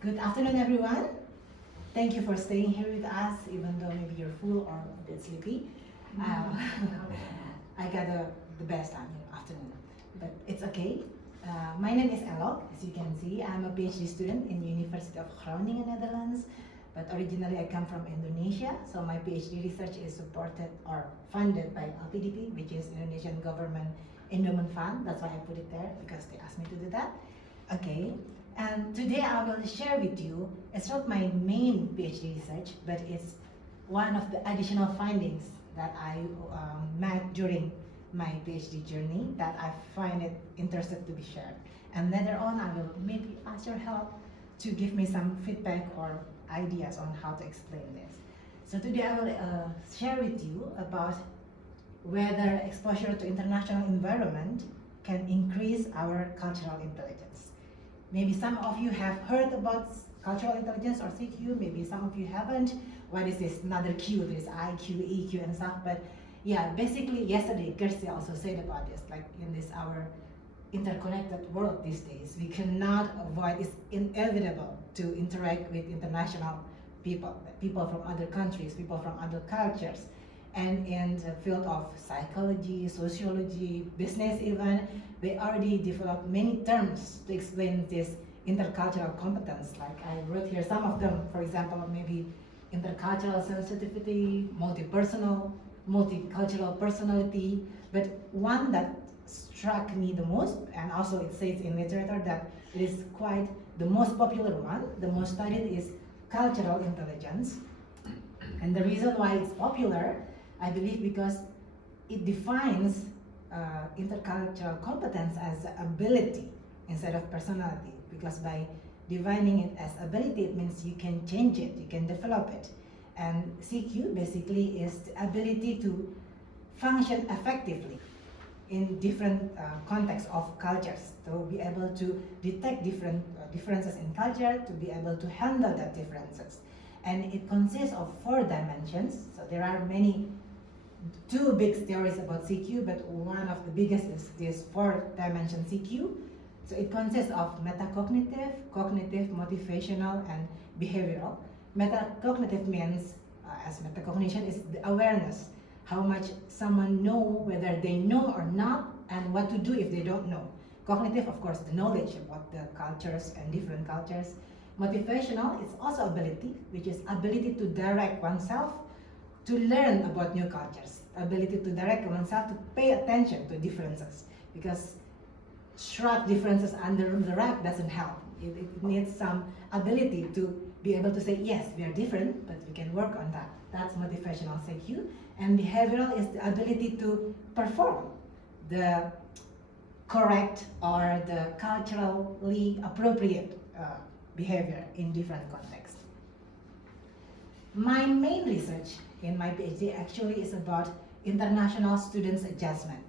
Good afternoon, everyone. Thank you for staying here with us, even though maybe you're full or a bit sleepy. I got the best time, afternoon, but it's okay. My name is Elok. As you can see, I'm a PhD student in University of Groningen, Netherlands. But originally I come from Indonesia, so my PhD research is supported or funded by LPDP, which is Indonesian Government Endowment Fund. That's why I put it there, because they asked me to do that. Okay, and today I will share with you, it's not my main PhD research, but it's one of the additional findings that I met during my PhD journey that I find it interested to be shared. And later on, I will maybe ask your help to give me some feedback or ideas on how to explain this. So today I will share with you about whether exposure to international environment can increase our cultural intelligence. Maybe some of you have heard about cultural intelligence or CQ, maybe some of you haven't. What is this? Another Q, there's IQ, EQ and stuff, but yeah, basically yesterday Kirsty also said about this, like in this our interconnected world these days, we cannot avoid, it's inevitable to interact with international people from other countries, people from other cultures. And in the field of psychology, sociology, business even, they already developed many terms to explain this intercultural competence. Like I wrote here some of them, for example, maybe intercultural sensitivity, multicultural personality, but one that struck me the most, and also it says in literature that it is quite the most popular one, the most studied, is cultural intelligence. And the reason why it's popular, I believe, because it defines intercultural competence as ability instead of personality, because by defining it as ability, it means you can change it, you can develop it. And CQ basically is the ability to function effectively in different contexts of cultures, to be able to detect different differences in culture, to be able to handle that differences. And it consists of 4 dimensions. So there are two big theories about CQ, but one of the biggest is this 4-dimension CQ. So it consists of metacognitive, cognitive, motivational, and behavioral. Metacognitive means, as metacognition, is the awareness, how much someone know, whether they know or not, and what to do if they don't know. Cognitive, of course, the knowledge about the cultures and different cultures. Motivational is also ability, which is ability to direct oneself to learn about new cultures, ability to direct oneself to pay attention to differences, because shrug differences under the rug doesn't help. It needs some ability to be able to say, yes, we are different, but we can work on that. That's motivational CQ. And behavioral is the ability to perform the correct or the culturally appropriate behavior in different contexts. My main research in my PhD actually is about international students adjustment.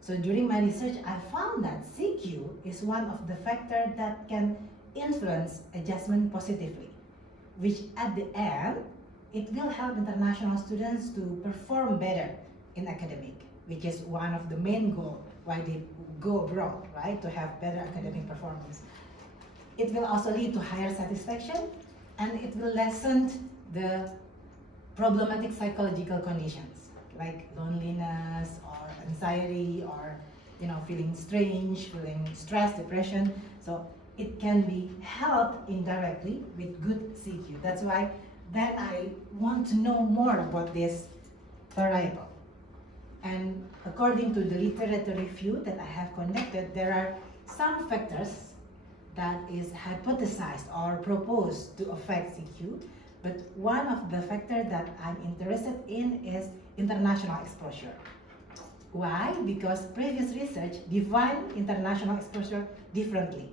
So during my research, I found that CQ is one of the factors that can influence adjustment positively, which at the end, it will help international students to perform better in academic, which is one of the main goals why they go abroad, right? To have better academic performance. It will also lead to higher satisfaction, and it will lessen the problematic psychological conditions like loneliness or anxiety or feeling strange, feeling stress, depression. So it can be helped indirectly with good CQ. That's why then I want to know more about this variable. And according to the literature review that I have conducted, there are some factors that is hypothesized or proposed to affect CQ. But one of the factors that I'm interested in is international exposure. Why? Because previous research defined international exposure differently.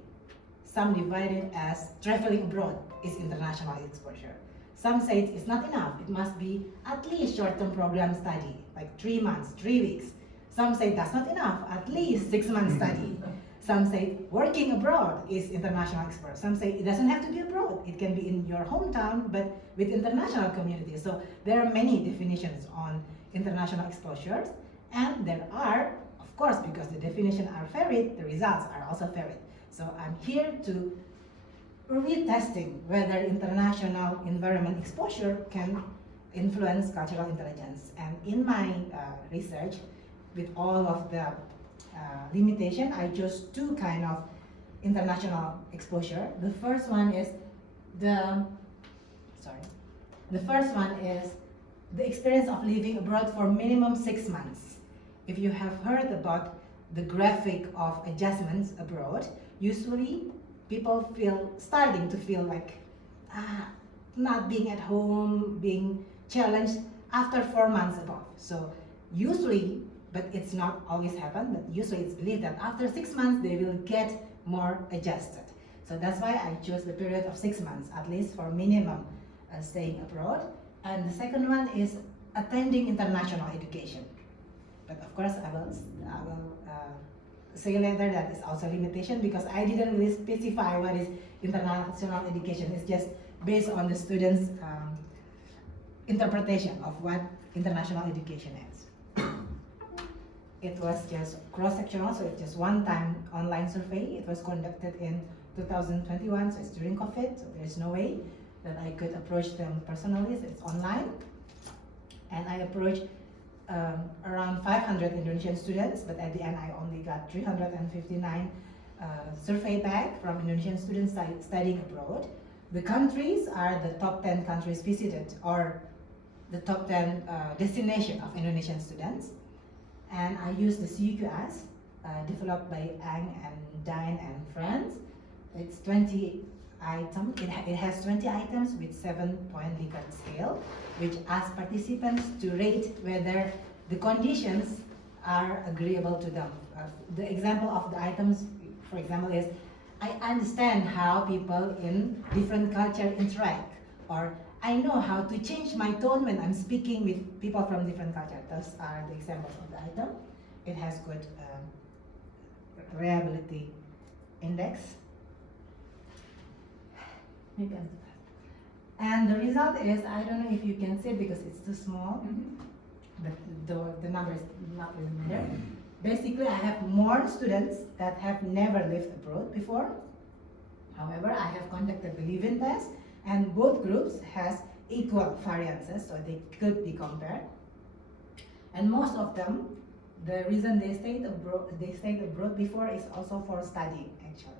Some divide it as traveling abroad is international exposure. Some say it's not enough, it must be at least short-term program study, like 3 months, 3 weeks. Some say that's not enough, at least 6 months study. Some say working abroad is international exposure. Some say it doesn't have to be abroad, it can be in your hometown, but with international communities. So there are many definitions on international exposures, and there are, of course, because the definitions are varied, the results are also varied. So I'm here to retesting whether international environment exposure can influence cultural intelligence. And in my research, with all of the limitation, I chose two kind of international exposure. The first one is the experience of living abroad for minimum 6 months. If you have heard about the graphic of adjustments abroad, usually people starting to feel like not being at home, being challenged after 4 months above. So usually, but it's not always happen, but usually it's believed that after 6 months they will get more adjusted. So that's why I chose the period of 6 months, at least for minimum staying abroad. And the second one is attending international education. But of course, I will say later that is also a limitation, because I didn't really specify what is international education. It's just based on the students' interpretation of what international education is. It was just cross-sectional, so it's just one-time online survey. It was conducted in 2021, so it's during COVID, so there's no way that I could approach them personally, so it's online. And I approached around 500 Indonesian students, but at the end I only got 359 survey back from Indonesian students studying abroad. The countries are the top 10 countries visited, or the top 10 destination of Indonesian students. And I used the CQS developed by Ang and Dine and friends. It's 20 items. It has 20 items with 7-point Likert scale, which asks participants to rate whether the conditions are agreeable to them. The example of the items, for example, is I understand how people in different culture interact, or I know how to change my tone when I'm speaking with people from different culture. Those are the examples of the item. It has good reliability index. Maybe I'm too fast. And the result is, I don't know if you can see it because it's too small, but the number is not really there. Basically, I have more students that have never lived abroad before. However, I have conducted the live-in test, and both groups has equal variances, so they could be compared. And most of them, the reason they stayed abroad before is also for studying, actually.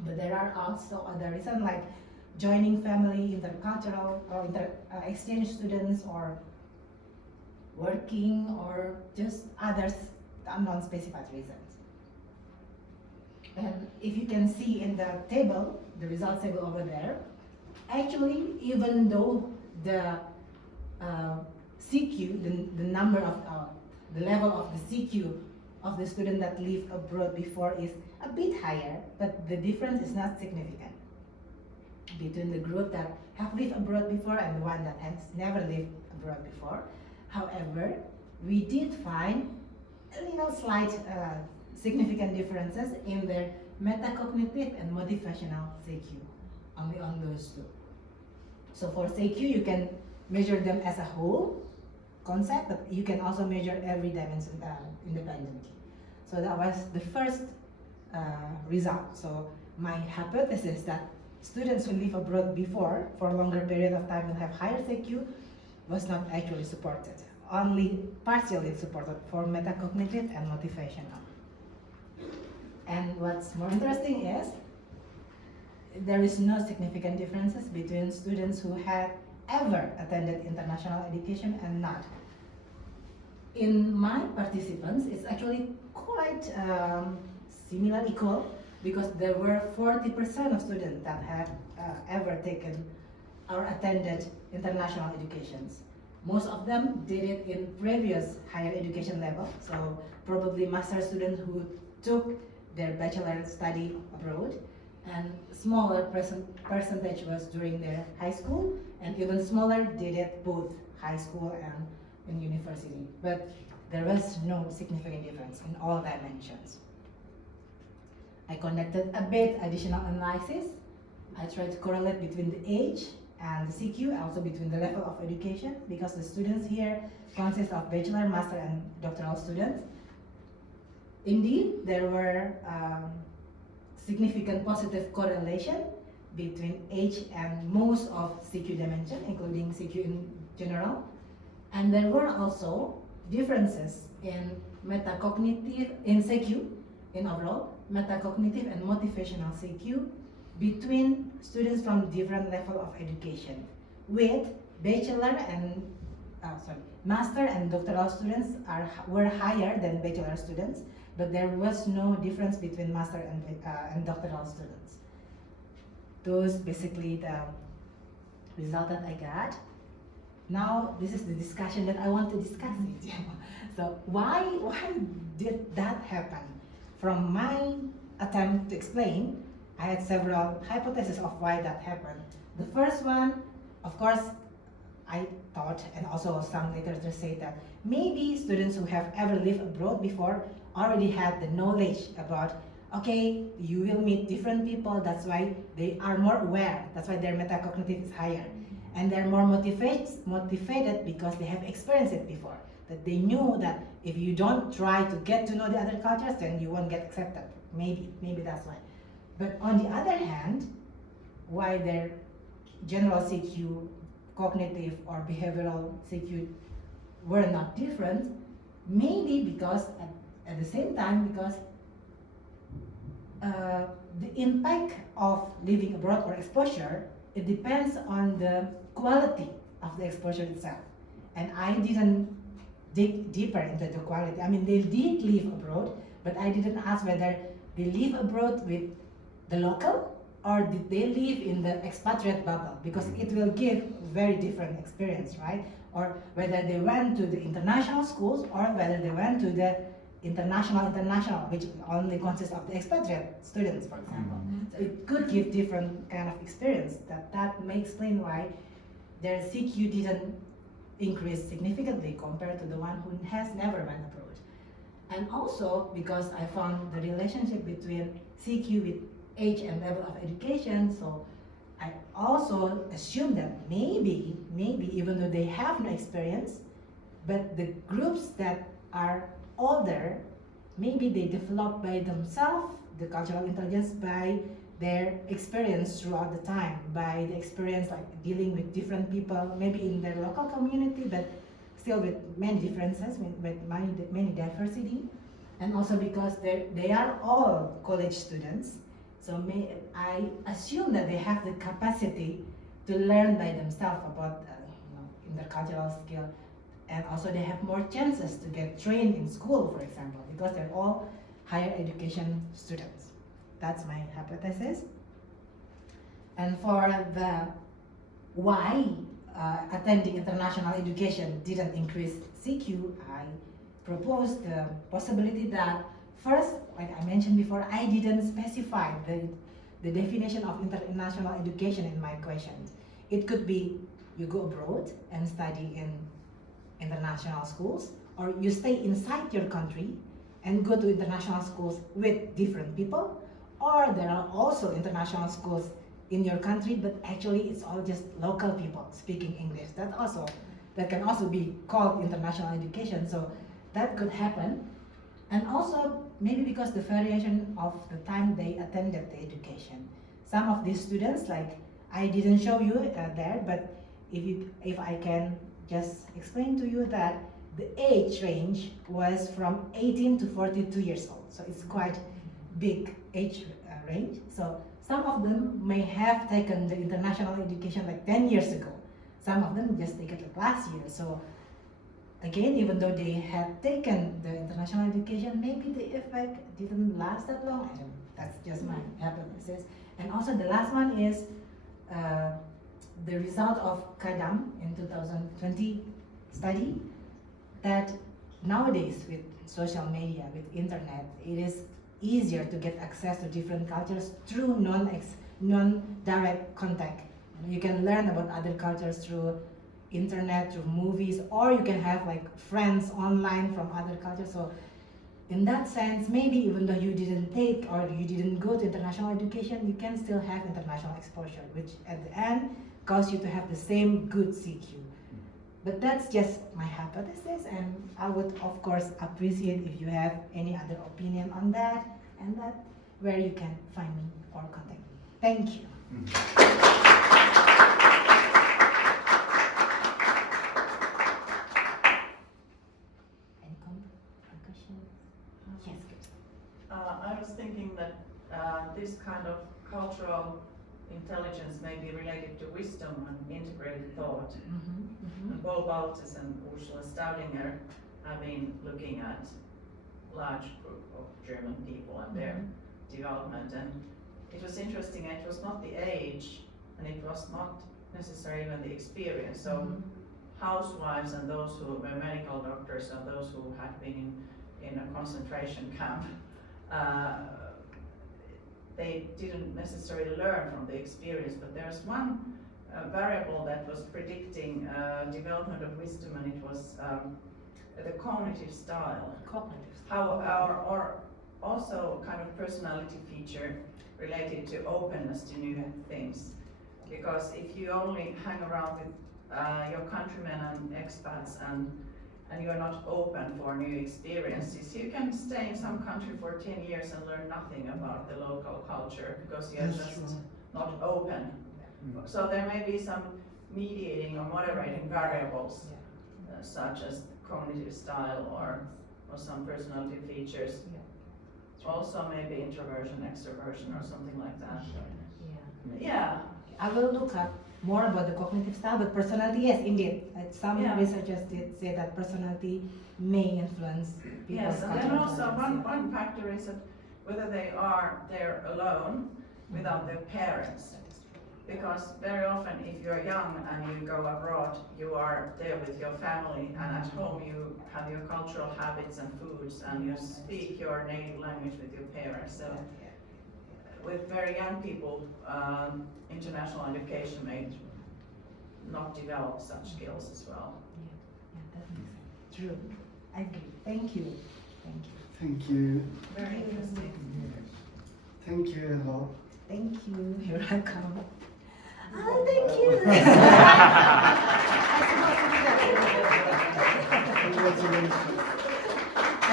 But there are also other reasons, like joining family, intercultural or exchange students, or working, or just others non-specified reasons. And if you can see in the table, the results table over there, actually, even though the CQ, the number of the level of the CQ of the student that lived abroad before is a bit higher, but the difference is not significant between the group that have lived abroad before and the one that has never lived abroad before. However, we did find a little slight significant differences in their metacognitive and motivational CQ, only on those two. So for CQ, you can measure them as a whole concept, but you can also measure every dimension independently. So that was the first result. So my hypothesis that students who live abroad before for a longer period of time will have higher CQ was not actually supported, only partially supported for metacognitive and motivational. And what's more interesting is there is no significant differences between students who had ever attended international education and not. In my participants, it's actually quite similar, equal, because there were 40% of students that have ever taken or attended international educations. Most of them did it in previous higher education level, so probably master students who took their bachelor study abroad, and smaller percentage was during their high school, and even smaller did it both high school and in university. But there was no significant difference in all dimensions. I conducted a bit additional analysis. I tried to correlate between the age and the CQ, also between the level of education, because the students here consist of bachelor, master, and doctoral students. Indeed, there were significant positive correlation between age and most of CQ dimension, including CQ in general. And there were also differences in metacognitive, in CQ, in overall, metacognitive and motivational CQ between students from different level of education, with bachelor and master and doctoral students were higher than bachelor students, but there was no difference between master and doctoral students. Those basically the result that I got. Now this is the discussion that I want to discuss it. So why did that happen? From my attempt to explain, I had several hypotheses of why that happened. The first one, of course, I thought, and also some literature say that maybe students who have ever lived abroad before already had the knowledge about, okay, you will meet different people, that's why they are more aware, that's why their metacognitive is higher. And they're more motivated because they have experienced it before. That they knew that if you don't try to get to know the other cultures, then you won't get accepted. Maybe that's why. But on the other hand, why their general CQ, cognitive or behavioral CQ were not different, maybe because at the same time, because the impact of living abroad or exposure, it depends on the quality of the exposure itself. And I didn't dig deeper into the quality. I mean, they did live abroad, but I didn't ask whether they live abroad with the local or did they live in the expatriate bubble, because it will give very different experience, right? Or whether they went to the international schools or whether they went to the international, which only consists of the expatriate students, for example. So it could give different kind of experience. That may explain why their CQ didn't increase significantly compared to the one who has never went abroad. And also because I found the relationship between CQ with age and level of education, so I also assume that maybe even though they have no experience, but the groups that are older, maybe they develop by themselves the cultural intelligence by their experience throughout the time, by the experience like dealing with different people, maybe in their local community, but still with many differences, with many diversity, and also because they are all college students. So I assume that they have the capacity to learn by themselves about intercultural skill, and also they have more chances to get trained in school, for example, because they're all higher education students. That's my hypothesis. And for the why attending international education didn't increase CQ, I proposed the possibility that first, like I mentioned before, I didn't specify the definition of international education in my questions. It could be you go abroad and study in international schools, or you stay inside your country and go to international schools with different people, or there are also international schools in your country, but actually it's all just local people speaking English. That can also be called international education, so that could happen. And also maybe because the variation of the time they attended the education. Some of these students, like I didn't show you there, but if I can just explain to you that the age range was from 18 to 42 years old. So it's quite big age range. So some of them may have taken the international education like 10 years ago. Some of them just take it like last year. So again, even though they had taken the international education, maybe the effect didn't last that long. And that's just my hypothesis. And also the last one is the result of KADAM in 2020 study, that nowadays with social media, with internet, it is easier to get access to different cultures through non-direct contact. You can learn about other cultures through internet, through movies, or you can have like friends online from other cultures. So in that sense, maybe even though you didn't take or you didn't go to international education, you can still have international exposure, which at the end cause you to have the same good CQ. But that's just my hypothesis, and I would of course appreciate if you have any other opinion on that, and that where you can find me or contact me. Thank you. Any comment? Question? Yes. I was thinking that this kind of cultural intelligence may be related to wisdom and integrated thought. And Paul Baltus and Ursula Staudinger have been looking at large group of German people and their development, and it was interesting. It was not the age, and it was not necessarily even the experience. So housewives and those who were medical doctors and those who had been in a concentration camp, they didn't necessarily learn from the experience, but there's one variable that was predicting development of wisdom, and it was the cognitive style. Or also kind of personality feature related to openness to new things. Because if you only hang around with your countrymen and expats and you're not open for new experiences, you can stay in some country for 10 years and learn nothing about the local culture because you're just not open. So there may be some mediating or moderating variables such as cognitive style or some personality features. Also maybe introversion, extroversion or something like that. Yeah. I will look up more about the cognitive style, but personality, yes, indeed. Some researchers did say that personality may influence people's Yes, and then also one factor is that whether they're alone without their parents. Because very often if you're young and you go abroad, you are there with your family, and at home you have your cultural habits and foods and you speak your native language with your parents. So with very young people, international education may not develop such skills as well. Yeah, that makes sense. True. I agree. Thank you. Thank you. Thank you. Very interesting. Thank you, Elok. Thank you. You're welcome. Oh, thank you.